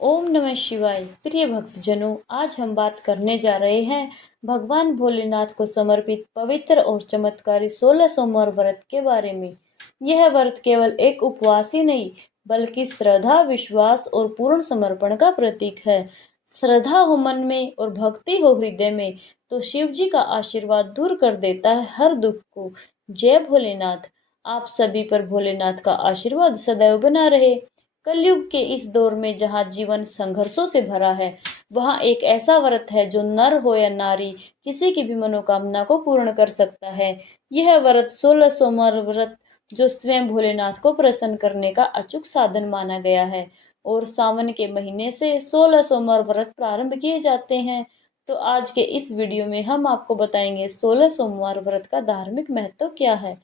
ओम नमः शिवाय। प्रिय भक्तजनों, आज हम बात करने जा रहे हैं भगवान भोलेनाथ को समर्पित पवित्र और चमत्कारी 16 सोमवार व्रत के बारे में। यह व्रत केवल एक उपवास ही नहीं, बल्कि श्रद्धा, विश्वास और पूर्ण समर्पण का प्रतीक है। श्रद्धा हो मन में और भक्ति हो हृदय में, तो शिव जी का आशीर्वाद दूर कर देता है हर दुख को। जय भोलेनाथ। आप सभी पर भोलेनाथ का आशीर्वाद सदैव बना रहे। कलयुग के इस दौर में जहाँ जीवन संघर्षों से भरा है, वहाँ एक ऐसा व्रत है जो नर हो या नारी, किसी की भी मनोकामना को पूर्ण कर सकता है। यह व्रत 16 सोमवार व्रत, जो स्वयं भोलेनाथ को प्रसन्न करने का अचूक साधन माना गया है। और सावन के महीने से 16 सोमवार व्रत प्रारंभ किए जाते हैं। तो आज के इस वीडियो में हम आपको बताएंगे 16 सोमवार व्रत का धार्मिक महत्व क्या है,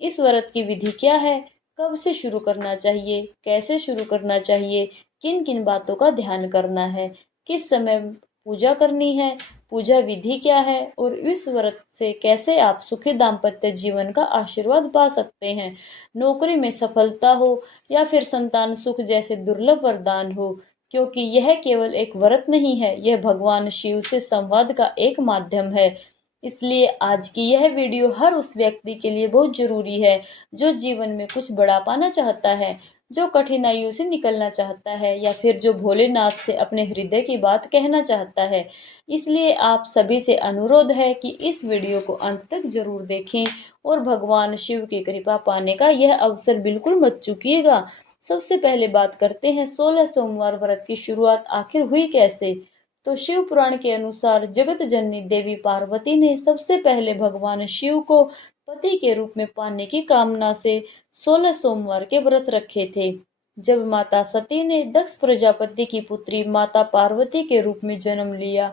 इस व्रत की विधि क्या है, कब से शुरू करना चाहिए, कैसे शुरू करना चाहिए, किन किन बातों का ध्यान करना है, किस समय पूजा करनी है, पूजा विधि क्या है, और इस व्रत से कैसे आप सुखी दाम्पत्य जीवन का आशीर्वाद पा सकते हैं। नौकरी में सफलता हो या फिर संतान सुख जैसे दुर्लभ वरदान हो, क्योंकि यह केवल एक व्रत नहीं है, यह भगवान शिव से संवाद का एक माध्यम है। इसलिए आज की यह वीडियो हर उस व्यक्ति के लिए बहुत जरूरी है जो जीवन में कुछ बड़ा पाना चाहता है, जो कठिनाइयों से निकलना चाहता है, या फिर जो भोलेनाथ से अपने हृदय की बात कहना चाहता है। इसलिए आप सभी से अनुरोध है कि इस वीडियो को अंत तक जरूर देखें और भगवान शिव की कृपा पाने का यह अवसर बिल्कुल मत चूकिएगा। सबसे पहले बात करते हैं 16 सोमवार व्रत की शुरुआत आखिर हुई कैसे। तो शिव पुराण के अनुसार जगत जननी देवी पार्वती ने सबसे पहले भगवान शिव को पति के रूप में पाने की कामना से 16 सोमवार के व्रत रखे थे। जब माता सती ने दक्ष प्रजापति की पुत्री माता पार्वती के रूप में जन्म लिया,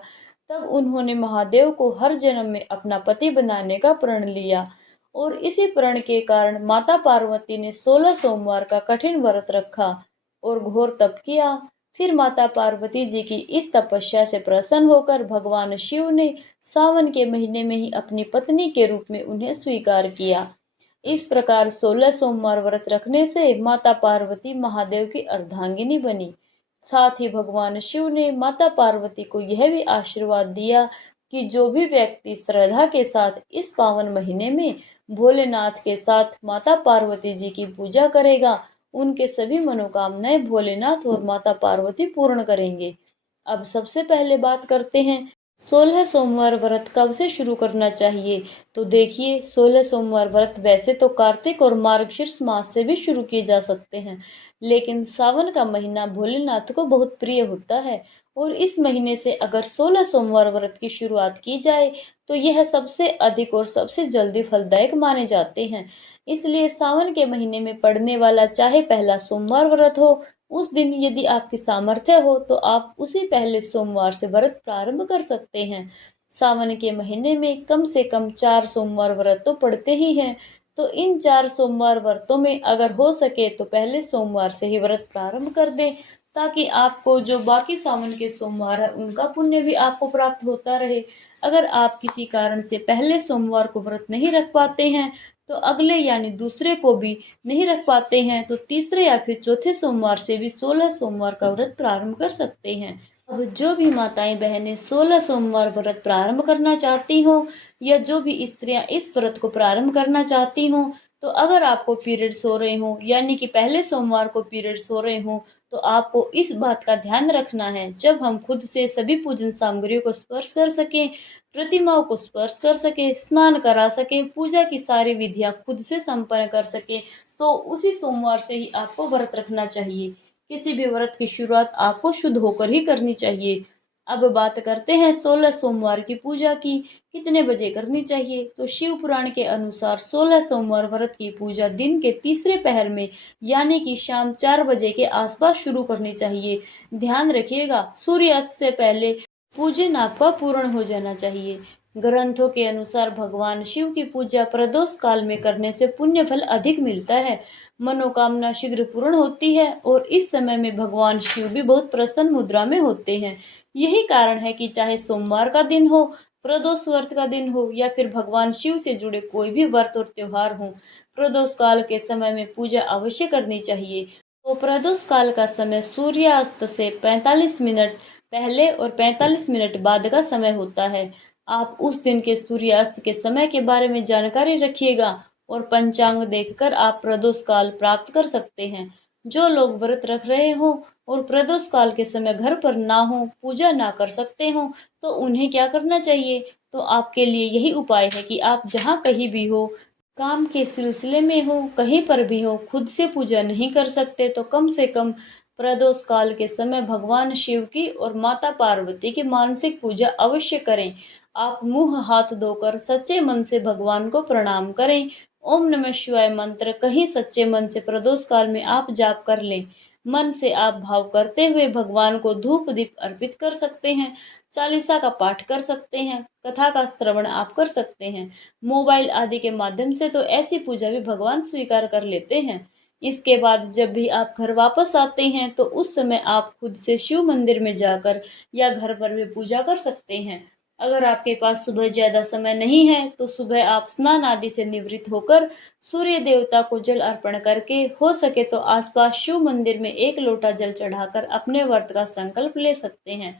तब उन्होंने महादेव को हर जन्म में अपना पति बनाने का प्रण लिया। और इसी प्रण के कारण माता पार्वती ने 16 सोमवार का कठिन व्रत रखा और घोर तप किया। फिर माता पार्वती जी की इस तपस्या से प्रसन्न होकर भगवान शिव ने सावन के महीने में ही अपनी पत्नी के रूप में उन्हें स्वीकार किया। इस प्रकार 16 सोमवार व्रत रखने से माता पार्वती महादेव की अर्धांगिनी बनी। साथ ही भगवान शिव ने माता पार्वती को यह भी आशीर्वाद दिया कि जो भी व्यक्ति श्रद्धा के साथ इस पावन महीने में भोलेनाथ के साथ माता पार्वती जी की पूजा करेगा, उनके सभी मनोकामनाएं भोलेनाथ और माता पार्वती पूर्ण करेंगे। अब सबसे पहले बात करते हैं 16 सोमवार व्रत कब से शुरू करना चाहिए। तो देखिए, 16 सोमवार व्रत वैसे तो कार्तिक और मार्गशीर्ष मास से भी शुरू किए जा सकते हैं, लेकिन सावन का महीना भोलेनाथ को बहुत प्रिय होता है और इस महीने से अगर 16 सोमवार व्रत की शुरुआत की जाए तो यह सबसे अधिक और सबसे जल्दी फलदायक माने जाते हैं। इसलिए सावन के महीने में पड़ने वाला चाहे पहला सोमवार व्रत हो, उस दिन यदि आपकी सामर्थ्य हो तो आप उसी पहले सोमवार से व्रत प्रारंभ कर सकते हैं। सावन के महीने में कम से कम 4 सोमवार व्रत तो पड़ते ही हैं। तो इन 4 सोमवार व्रतों में अगर हो सके तो पहले सोमवार से ही व्रत प्रारंभ कर दें, ताकि आपको जो बाकी सावन के सोमवार है उनका पुण्य भी आपको प्राप्त होता रहे। अगर आप किसी कारण से पहले सोमवार को व्रत नहीं रख पाते हैं, तो अगले यानी दूसरे को भी नहीं रख पाते हैं, तो तीसरे या फिर चौथे सोमवार से भी 16 सोमवार का व्रत प्रारंभ कर सकते हैं। अब जो भी माताएं बहनें 16 सोमवार व्रत प्रारंभ करना चाहती हो, या जो भी स्त्रियां इस व्रत को प्रारंभ करना चाहती हो, तो अगर आपको पीरियड्स हो रहे हो यानी कि पहले सोमवार को पीरियड्स हो रहे हो, तो आपको इस बात का ध्यान रखना है, जब हम खुद से सभी पूजन सामग्रियों को स्पर्श कर सकें, प्रतिमाओं को स्पर्श कर सके, स्नान करा सके, पूजा की सारी विधियां खुद से संपन्न कर सके, तो उसी सोमवार से ही आपको व्रत रखना चाहिए। किसी भी व्रत की शुरुआत आपको शुद्ध होकर ही करनी चाहिए। अब बात करते हैं 16 सोमवार की पूजा की कितने बजे करनी चाहिए। तो शिव पुराण के अनुसार 16 सोमवार व्रत की पूजा दिन के तीसरे पहर में यानी कि शाम 4 बजे के आसपास शुरू करनी चाहिए। ध्यान रखिएगा, सूर्यास्त से पहले पूजन आपका पूर्ण हो जाना चाहिए। ग्रंथों के अनुसार भगवान शिव की पूजा प्रदोष काल में करने से पुण्य फल अधिक मिलता है, मनोकामना शीघ्र पूर्ण होती है और इस समय में भगवान शिव भी बहुत प्रसन्न मुद्रा में होते हैं। यही कारण है कि चाहे सोमवार का दिन हो, प्रदोष व्रत का दिन हो, या फिर भगवान शिव से जुड़े कोई भी व्रत और त्योहार हो, प्रदोष काल के समय में पूजा अवश्य करनी चाहिए। तो प्रदोष काल का समय सूर्यास्त से 45 मिनट पहले और 45 मिनट बाद का समय होता है। आप उस दिन के सूर्यास्त के समय के बारे में जानकारी रखिएगा और पंचांग देखकर आप प्रदोष काल प्राप्त कर सकते हैं। जो लोग व्रत रख रहे हो और प्रदोष काल के समय घर पर ना हो, पूजा ना कर सकते हो, तो उन्हें क्या करना चाहिए? तो आपके लिए यही उपाय है कि आप जहाँ कहीं भी हो, काम के सिलसिले में हो, कहीं पर भी हो, खुद से पूजा नहीं कर सकते तो कम से कम प्रदोष काल के समय भगवान शिव की और माता पार्वती की मानसिक पूजा अवश्य करें। आप मुंह हाथ धोकर सच्चे मन से भगवान को प्रणाम करें। ओम नमः शिवाय मंत्र कहीं सच्चे मन से प्रदोष काल में आप जाप कर लें। मन से आप भाव करते हुए भगवान को धूप दीप अर्पित कर सकते हैं। चालीसा का पाठ कर सकते हैं। कथा का श्रवण आप कर सकते हैं। मोबाइल आदि के माध्यम से तो ऐसी पूजा भी भगवान स्वीकार कर लेते हैं। इसके बाद जब भी आप घर वापस आते हैं तो उस समय आप खुद से शिव मंदिर में जाकर या घर पर भी पूजा कर सकते हैं। अगर आपके पास सुबह ज़्यादा समय नहीं है तो सुबह आप स्नान आदि से निवृत्त होकर सूर्य देवता को जल अर्पण करके हो सके तो आसपास शिव मंदिर में एक लोटा जल चढ़ाकर अपने व्रत का संकल्प ले सकते हैं।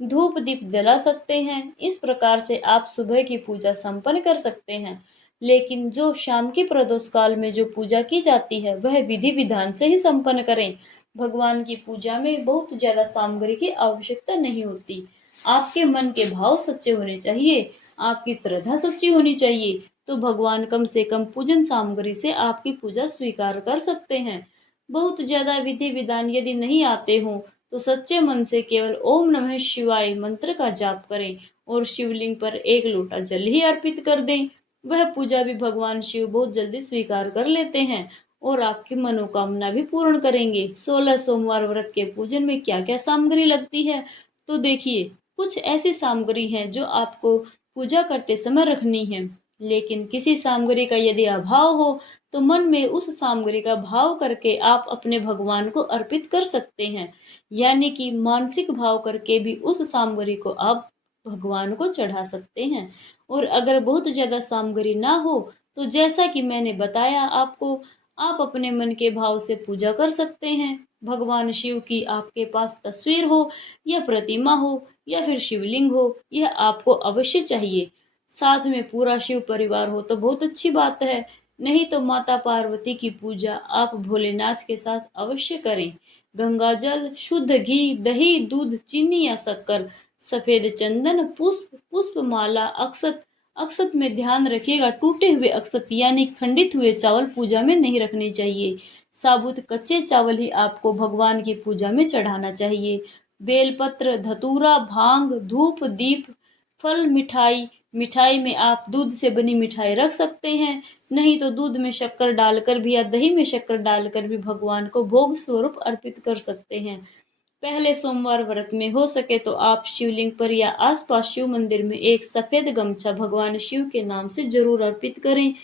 धूप दीप जला सकते हैं। इस प्रकार से आप सुबह की पूजा संपन्न कर सकते हैं। लेकिन जो शाम की प्रदोष काल में जो पूजा की जाती है वह विधि विधान से ही संपन्न करें। भगवान की पूजा में बहुत ज्यादा सामग्री की आवश्यकता नहीं होती। आपके मन के भाव सच्चे होने चाहिए, आपकी श्रद्धा सच्ची होनी चाहिए, तो भगवान कम से कम पूजन सामग्री से आपकी पूजा स्वीकार कर सकते हैं। बहुत ज्यादा विधि विधान यदि नहीं आते हों तो सच्चे मन से केवल ओम नमः शिवाय मंत्र का जाप करें और शिवलिंग पर एक लोटा जल ही अर्पित कर दें। वह पूजा भी भगवान शिव बहुत जल्दी स्वीकार कर लेते हैं और आपकी मनोकामना भी पूर्ण करेंगे। 16 सोमवार व्रत के पूजन में क्या क्या सामग्री लगती है? तो देखिए, कुछ ऐसी सामग्री हैं जो आपको पूजा करते समय रखनी है। लेकिन किसी सामग्री का यदि अभाव हो तो मन में उस सामग्री का भाव करके आप अपने भगवान को अर्पित कर सकते हैं। यानी कि मानसिक भाव करके भी उस सामग्री को आप भगवान को चढ़ा सकते हैं। और अगर बहुत ज़्यादा सामग्री ना हो तो जैसा कि मैंने बताया आपको, आप अपने मन के भाव से पूजा कर सकते हैं। भगवान शिव की आपके पास तस्वीर हो या प्रतिमा हो या फिर शिवलिंग हो, यह आपको अवश्य चाहिए। साथ में पूरा शिव परिवार हो तो बहुत अच्छी बात है। नहीं तो माता पार्वती की पूजा आप भोलेनाथ के साथ अवश्य करें। गंगा जल, शुद्ध घी, दही, दूध, चीनी या शक्कर, सफेद चंदन, पुष्प, पुष्पमाला, अक्षत। अक्षत में ध्यान रखिएगा, टूटे हुए अक्षत यानी खंडित हुए चावल पूजा में नहीं रखने चाहिए। साबुत कच्चे चावल ही आपको भगवान की पूजा में चढ़ाना चाहिए। बेलपत्र, धतूरा, भांग, धूप, दीप, फल, मिठाई। मिठाई में आप दूध से बनी मिठाई रख सकते हैं। नहीं तो दूध में शक्कर डालकर भी या दही में शक्कर डालकर भी भगवान को भोग स्वरूप अर्पित कर सकते हैं। पहले सोमवार व्रत में हो सके तो आप शिवलिंग पर या आसपास शिव मंदिर में एक सफेद गमछा भगवान शिव के नाम से जरूर अर्पित करें,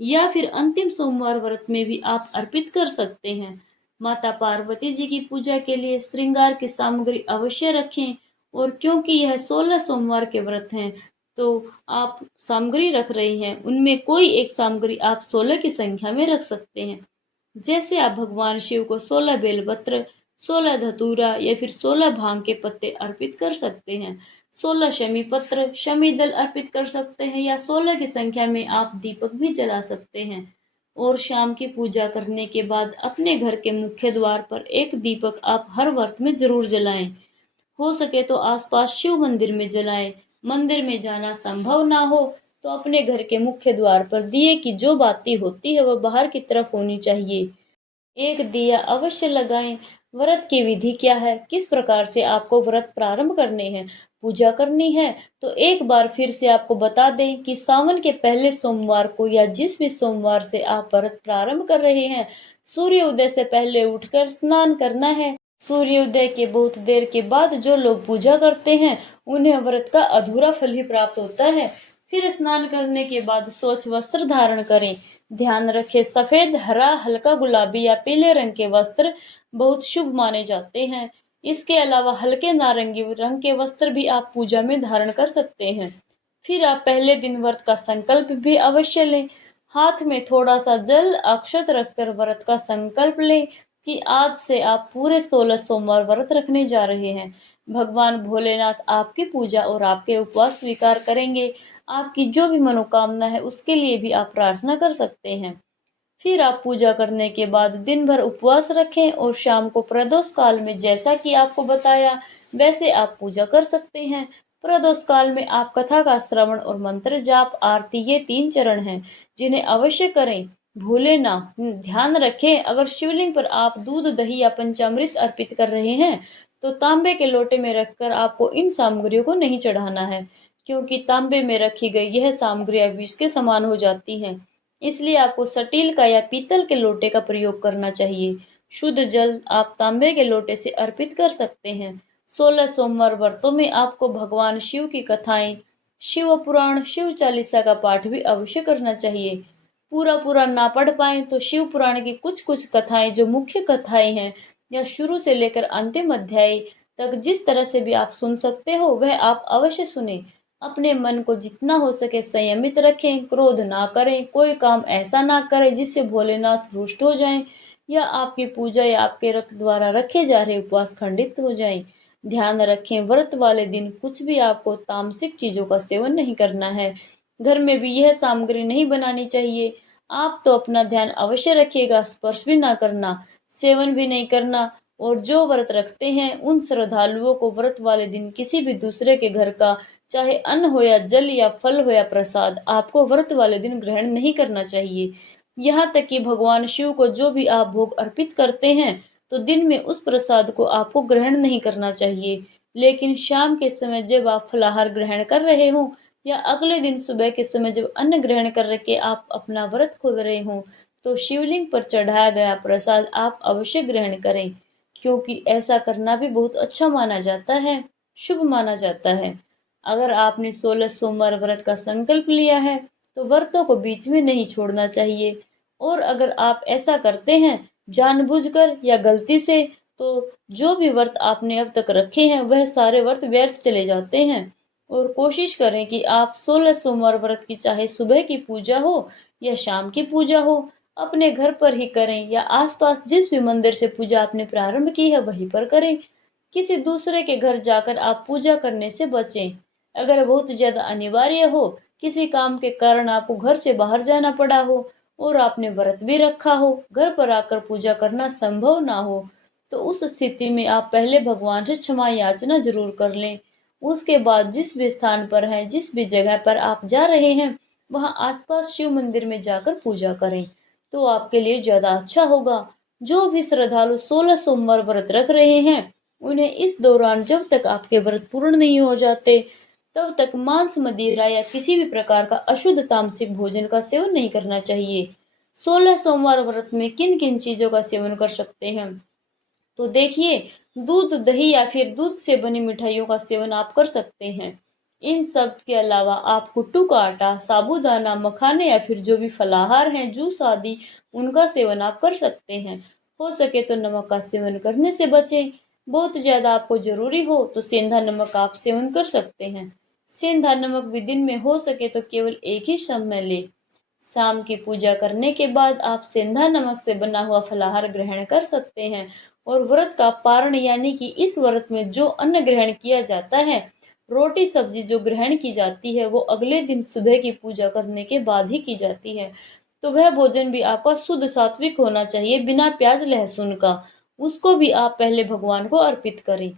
या फिर अंतिम सोमवार व्रत में भी आप अर्पित कर सकते हैं। माता पार्वती जी की पूजा के लिए श्रृंगार की सामग्री अवश्य रखें। और क्योंकि यह 16 सोमवार के व्रत हैं तो आप सामग्री रख रही हैं, उनमें कोई एक सामग्री आप 16 की संख्या में रख सकते हैं। जैसे आप भगवान शिव को 16 बेलपत्र, 16 धतूरा या फिर 16 भांग के पत्ते अर्पित कर सकते हैं। 16 शमी पत्र, शमी दल अर्पित कर सकते हैं या 16 की संख्या में आप दीपक भी जला सकते हैं। और शाम की पूजा करने के बाद अपने घर के मुख्य द्वार पर एक दीपक आप हर व्रत में जरूर जलाएं। हो सके तो आसपास शिव मंदिर में जलाएं। मंदिर में जाना संभव ना हो तो अपने घर के मुख्य द्वार पर दिए की जो बाती होती है वह बाहर की तरफ होनी चाहिए। एक दिया अवश्य लगाएं। व्रत की विधि क्या है, किस प्रकार से आपको व्रत प्रारंभ करने हैं, पूजा करनी है, तो एक बार फिर से आपको बता दें कि सावन के पहले सोमवार को या जिस भी सोमवार से आप व्रत प्रारंभ कर रहे हैं, सूर्य उदय से पहले उठकर स्नान करना है। सूर्योदय के बहुत देर के बाद जो लोग पूजा करते हैं उन्हें व्रत का अधूरा फल ही प्राप्त होता है। फिर स्नान करने के बाद स्वच्छ वस्त्र धारण करें। ध्यान रखें, सफेद, हरा, हल्का गुलाबी या पीले रंग के वस्त्र बहुत शुभ माने जाते हैं। इसके अलावा हल्के नारंगी रंग के वस्त्र भी आप पूजा में धारण कर सकते हैं। फिर आप पहले दिन व्रत का संकल्प भी अवश्य लें। हाथ में थोड़ा सा जल अक्षत रखकर व्रत का संकल्प लें। कि आज से आप पूरे 16 सोमवार व्रत रखने जा रहे हैं। भगवान भोलेनाथ आपकी पूजा और आपके उपवास स्वीकार करेंगे। आपकी जो भी मनोकामना है उसके लिए भी आप प्रार्थना कर सकते हैं। फिर आप पूजा करने के बाद दिन भर उपवास रखें और शाम को प्रदोष काल में जैसा कि आपको बताया वैसे आप पूजा कर सकते हैं। प्रदोष काल में आप कथा का श्रवण और मंत्र जाप आरती ये 3 चरण हैं जिन्हें अवश्य करें। भूले ना। ध्यान रखें, अगर शिवलिंग पर आप दूध दही या पंचामृत अर्पित कर रहे हैं तो तांबे के लोटे में रखकर आपको इन सामग्रियों को नहीं चढ़ाना है, क्योंकि तांबे में रखी गई यह सामग्रियां विष के समान हो जाती हैं। इसलिए आपको स्टील का या पीतल के लोटे का प्रयोग करना चाहिए। शुद्ध जल आप तांबे के लोटे से अर्पित कर सकते हैं। 16 सोमवार व्रतों में आपको भगवान शिव की कथाएं, शिव पुराण, शिव चालीसा का पाठ भी अवश्य करना चाहिए। पूरा पूरा ना पढ़ पाए तो शिव पुराण की कुछ कुछ कथाएं जो मुख्य कथाएं हैं या शुरू से लेकर अंतिम अध्याय तक जिस तरह से भी आप सुन सकते हो वह आप अवश्य सुने। अपने मन को जितना हो सके संयमित रखें, क्रोध ना करें, कोई काम ऐसा ना करें जिससे भोलेनाथ रुष्ट हो जाएं या आपकी पूजा या आपके रक्त द्वारा रखे जा रहे उपवास खंडित हो जाएं। ध्यान रखें, व्रत वाले दिन कुछ भी आपको तामसिक चीजों का सेवन नहीं करना है। घर में भी यह सामग्री नहीं बनानी चाहिए। आप तो अपना ध्यान अवश्य रखिएगा, स्पर्श भी ना करना, सेवन भी नहीं करना। और जो व्रत रखते हैं उन श्रद्धालुओं को व्रत वाले दिन किसी भी दूसरे के घर का चाहे अन्न हो या जल या फल हो या प्रसाद आपको व्रत वाले दिन ग्रहण नहीं करना चाहिए। यहाँ तक कि भगवान शिव को जो भी आप भोग अर्पित करते हैं तो दिन में उस प्रसाद को आपको ग्रहण नहीं करना चाहिए। लेकिन शाम के समय जब आप फलाहार ग्रहण कर रहे हो या अगले दिन सुबह के समय जब अन्न ग्रहण कर के आप अपना व्रत खोल रहे हो तो शिवलिंग पर चढ़ाया गया प्रसाद आप अवश्य ग्रहण करें, क्योंकि ऐसा करना भी बहुत अच्छा माना जाता है, शुभ माना जाता है। अगर आपने 16 सोमवार व्रत का संकल्प लिया है तो व्रतों को बीच में नहीं छोड़ना चाहिए। और अगर आप ऐसा करते हैं जानबूझकर या गलती से तो जो भी व्रत आपने अब तक रखे हैं वह सारे व्रत व्यर्थ चले जाते हैं। और कोशिश करें कि आप 16 सोमवार व्रत की चाहे सुबह की पूजा हो या शाम की पूजा हो अपने घर पर ही करें या आसपास जिस भी मंदिर से पूजा आपने प्रारंभ की है वहीं पर करें। किसी दूसरे के घर जाकर आप पूजा करने से बचें। अगर बहुत ज्यादा अनिवार्य हो, किसी काम के कारण आपको घर से बाहर जाना पड़ा हो और आपने व्रत भी रखा हो, घर पर आकर पूजा करना संभव ना हो, तो उस स्थिति में आप पहले भगवान से क्षमा याचना जरूर कर लें। उसके बाद जिस भी स्थान पर हैं, जिस भी जगह पर आप जा रहे हैं वहां आसपास शिव मंदिर में जाकर पूजा करें तो आपके लिए ज्यादा अच्छा होगा। जो भी श्रद्धालु 16 सोमवार व्रत रख रहे हैं उन्हें इस दौरान जब तक आपके व्रत पूर्ण नहीं हो जाते तब तक मांस, मदिरा या किसी भी प्रकार का अशुद्ध तामसिक भोजन का सेवन नहीं करना चाहिए। 16 सोमवार व्रत में किन किन चीजों का सेवन कर सकते हैं तो देखिए, दूध, दही या फिर दूध से बनी मिठाइयों का सेवन आप कर सकते हैं। इन सब के अलावा आप कुट्टू का आटा, साबूदाना, मखाने या फिर जो भी फलाहार हैं, जूस आदि, उनका सेवन आप कर सकते हैं। हो सके तो नमक का सेवन करने से बचें। बहुत ज्यादा आपको जरूरी हो तो सेंधा नमक आप सेवन कर सकते हैं। सेंधा नमक भी दिन में हो सके तो केवल एक ही समय ले। शाम की पूजा करने के बाद आप सेंधा नमक से बना हुआ फलाहार ग्रहण कर सकते हैं। और व्रत का पारण यानी कि इस व्रत में जो अन्न ग्रहण किया जाता है, रोटी सब्जी जो ग्रहण की जाती है वो अगले दिन सुबह की पूजा करने के बाद ही की जाती है। तो वह भोजन भी आपका शुद्ध सात्विक होना चाहिए, बिना प्याज लहसुन का। उसको भी आप पहले भगवान को अर्पित करें,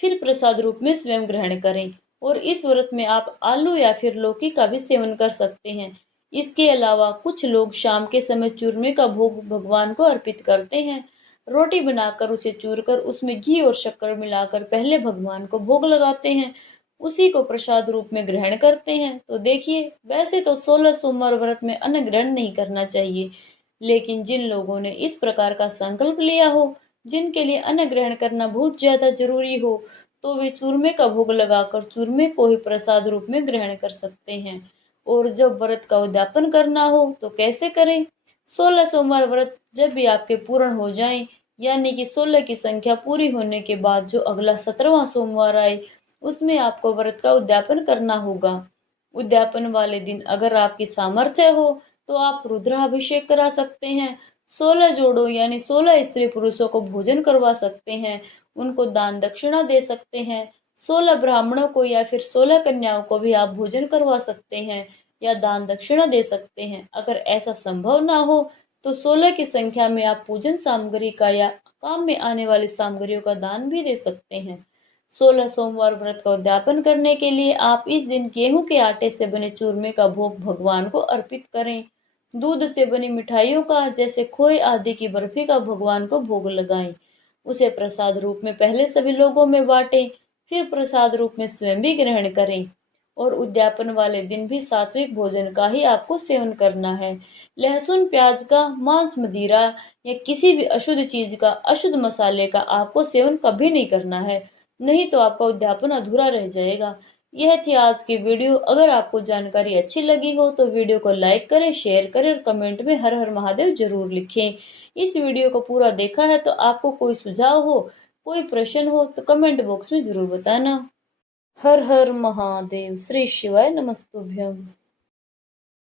फिर प्रसाद रूप में स्वयं ग्रहण करें। और इस व्रत में आप आलू या फिर लौकी का भी सेवन कर सकते हैं। इसके अलावा कुछ लोग शाम के समय चूरमे का भोग भगवान को अर्पित करते हैं। रोटी बनाकर उसे चूरकर उसमें घी और शक्कर मिलाकर पहले भगवान को भोग लगाते हैं, उसी को प्रसाद रूप में ग्रहण करते हैं। तो देखिए, वैसे तो 16 सोमवार व्रत में अन्न ग्रहण नहीं करना चाहिए, लेकिन जिन लोगों ने इस प्रकार का संकल्प लिया हो, जिनके लिए अन्न ग्रहण करना बहुत ज्यादा जरूरी हो, तो वे चूरमे का भोग लगाकर चूरमे को ही प्रसाद रूप में ग्रहण कर सकते हैं। और जब व्रत का उद्यापन करना हो तो कैसे करें? 16 सोमवार व्रत जब भी आपके पूर्ण हो जाएं, यानी कि 16 की संख्या पूरी होने के बाद जो अगला 17वां सोमवार आए उसमें आपको व्रत का उद्यापन करना होगा। उद्यापन वाले दिन अगर आपकी सामर्थ्य हो तो आप रुद्राभिषेक करा सकते हैं। 16 जोड़ों यानी 16 स्त्री पुरुषों को भोजन करवा सकते हैं, उनको दान दक्षिणा दे सकते हैं। 16 ब्राह्मणों को या फिर 16 कन्याओं को भी आप भोजन करवा सकते हैं या दान दक्षिणा दे सकते हैं। अगर ऐसा संभव ना हो तो 16 की संख्या में आप पूजन सामग्री का या काम में आने वाली सामग्रियों का दान भी दे सकते हैं। 16 सोमवार व्रत का उद्यापन करने के लिए आप इस दिन गेहूं के आटे से बने चूरमे का भोग भगवान को अर्पित करें। दूध से बनी मिठाइयों का जैसे खोए आदि की बर्फी का भगवान को भोग लगाएं। उसे प्रसाद रूप में पहले सभी लोगों में बांटें, फिर प्रसाद रूप में स्वयं भी ग्रहण करें। और उद्यापन वाले दिन भी सात्विक भोजन का ही आपको सेवन करना है। लहसुन प्याज का, मांस मदिरा या किसी भी अशुद्ध चीज का, अशुद्ध मसाले का आपको सेवन कभी नहीं करना है, नहीं तो आपका उद्यापन अधूरा रह जाएगा। यह थी आज की वीडियो। अगर आपको जानकारी अच्छी लगी हो तो वीडियो को लाइक करें, शेयर करें और कमेंट में हर हर महादेव जरूर लिखें। इस वीडियो को पूरा देखा है तो आपको कोई सुझाव हो, कोई प्रश्न हो तो कमेंट बॉक्स में जरूर बताना। हर हर महादेव। श्री शिवाय नमस्तुभ्यम।